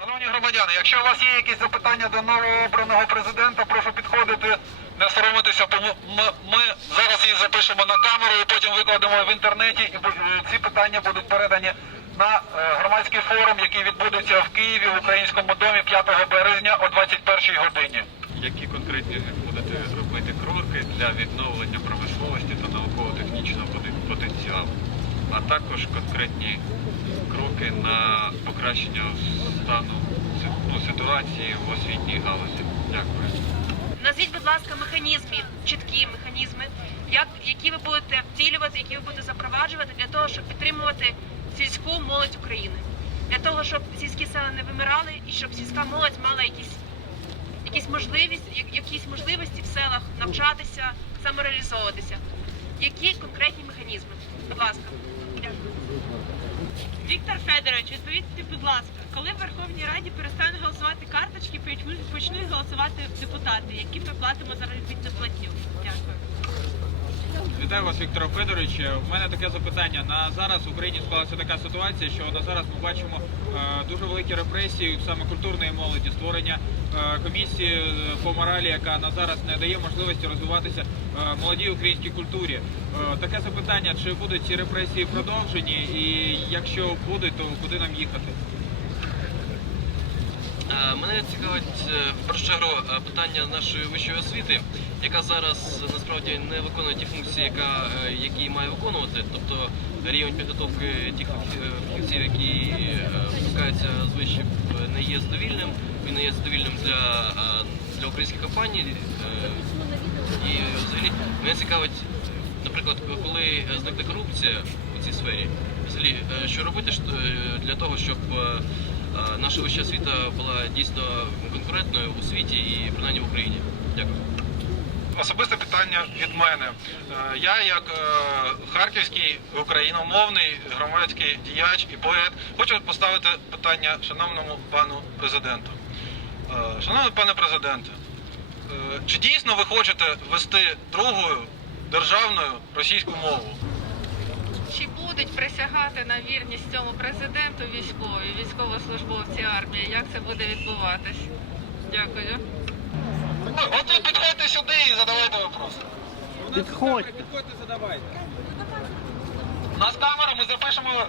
Шановні громадяни, якщо у вас є якісь запитання до новообраного президента, прошу підходити, не соромитися. Тому ми, зараз їх запишемо на камеру і потім викладемо в інтернеті. І е, ці питання будуть передані на е, громадський форум, який відбудеться в Києві в українському домі 5 березня о 21 годині. Які конкретні будете робити кроки для відновлення промисловості також конкретні кроки на покращення стану ну, ситуації в освітній галузі. Дякую. Назвіть, будь ласка, механізми, чіткі механізми, як, які ви будете втілювати, які ви будете запроваджувати для того, щоб підтримувати сільську молодь України. Для того, щоб сільські села не вимирали і щоб сільська молодь мала якісь, якісь, можливість, якісь можливості в селах навчатися, самореалізовуватися. Які конкретні механізми? Будь ласка. Дякую. Віктор Федорович, відповідьте, будь ласка, коли в Верховній Раді перестануть голосувати карточки, почнуть- голосувати депутати, які ми платимо заробітну платню? Дякую. Вітаю вас, Віктора Федорович. У мене таке запитання. На зараз в Україні склалася така ситуація, що на зараз ми бачимо е, дуже великі репресії саме культурної молоді, створення е, комісії е, по моралі, яка на зараз не дає можливості розвиватися е, молодій українській культурі. Е, таке запитання: чи будуть ці репресії продовжені, і якщо будуть, то куди нам їхати? Е, Мене цікавить е, першу чергу е, питання нашої вищої освіти, яка зараз насправді не виконує ті функції, яка, які має виконувати, тобто рівень підготовки тих фахівців, які випускаються з е, не є задовільним. Він не є задовільним для, для українських компаній. І взагалі мене цікавить, наприклад, коли зникне корупція у цій сфері, взагалі, що робити для того, щоб наша вища освіта була дійсно конкурентною у світі і принаймні в Україні. Дякую. Особисте питання від мене. Е, Я, як е, харківський україномовний громадський діяч і поет, хочу поставити питання шановному пану президенту. Е, Шановний пане президенте, е, чи дійсно ви хочете вести другою державною російську мову? Будуть присягати на вірність цьому президенту військові, військовослужбовці армії? Як це буде відбуватись? Дякую. От ви підходьте сюди і задавайте вопроси. Підходьте. Підходьте, задавайте. У нас камера, ми запишемо е,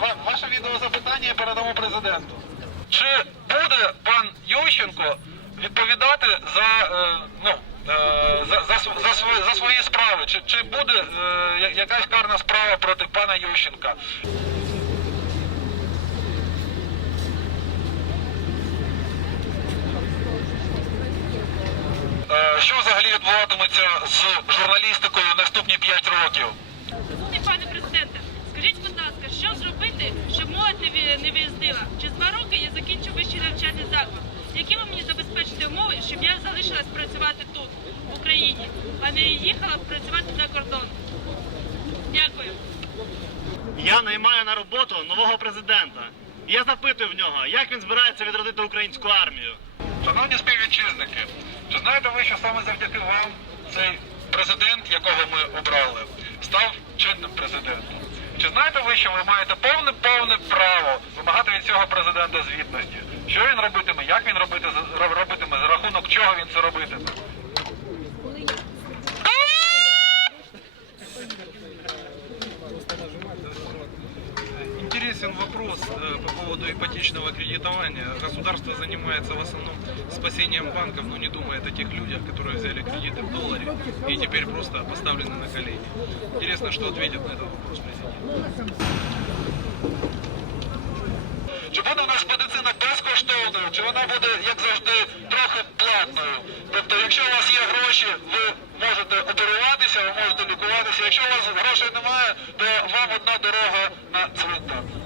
ва- ваше відеозапитання і передамо президенту. Чи буде пан Ющенко відповідати за, е, ну, за, за, за, свої, за свої справи? Чи, чи буде е, якась карна справа проти пана Ющенка? Е, Що взагалі відбуватиметься з журналістикою наступні 5 років? Шановний пане президенте, скажіть, будь ласка, що зробити, щоб молодь не виїздила? Через два роки я закінчу вищий навчальний заклад. Які ви мені забезпечите умови, щоб я залишилась працювати тут, в Україні, а не їхала працювати за кордон? Дякую. Я наймаю на роботу нового президента. Я запитую в нього, як він збирається відродити українську армію. Шановні співвітчизники, чи знаєте ви, що саме завдяки вам цей президент, якого ми обрали, став чинним президентом? Чи знаєте ви, що ви маєте повне повне право вимагати від цього президента звітності? Що він робитиме, як він робити, робитиме, за рахунок чого він це робитиме? Интересен вопрос э, по поводу ипотечного кредитования. Государство занимается в основном спасением банков, но не думает о тех людях, которые взяли кредиты в долларе и теперь просто поставлены на колени. Интересно, что ответит на этот вопрос президент. Чи буде у нас медицина безкоштовною, чи вона буде, як завжди, трохи платною? Тобто, якщо у вас є гроші, ви можете оперуватися, ви можете лікуватися. Якщо у вас грошей немає, то вам одна дорога на цвинтар.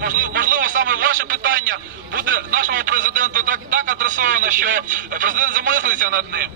Можливо, можливо, саме ваше питання буде нашому президенту так, так адресовано, що президент замислиться над ним.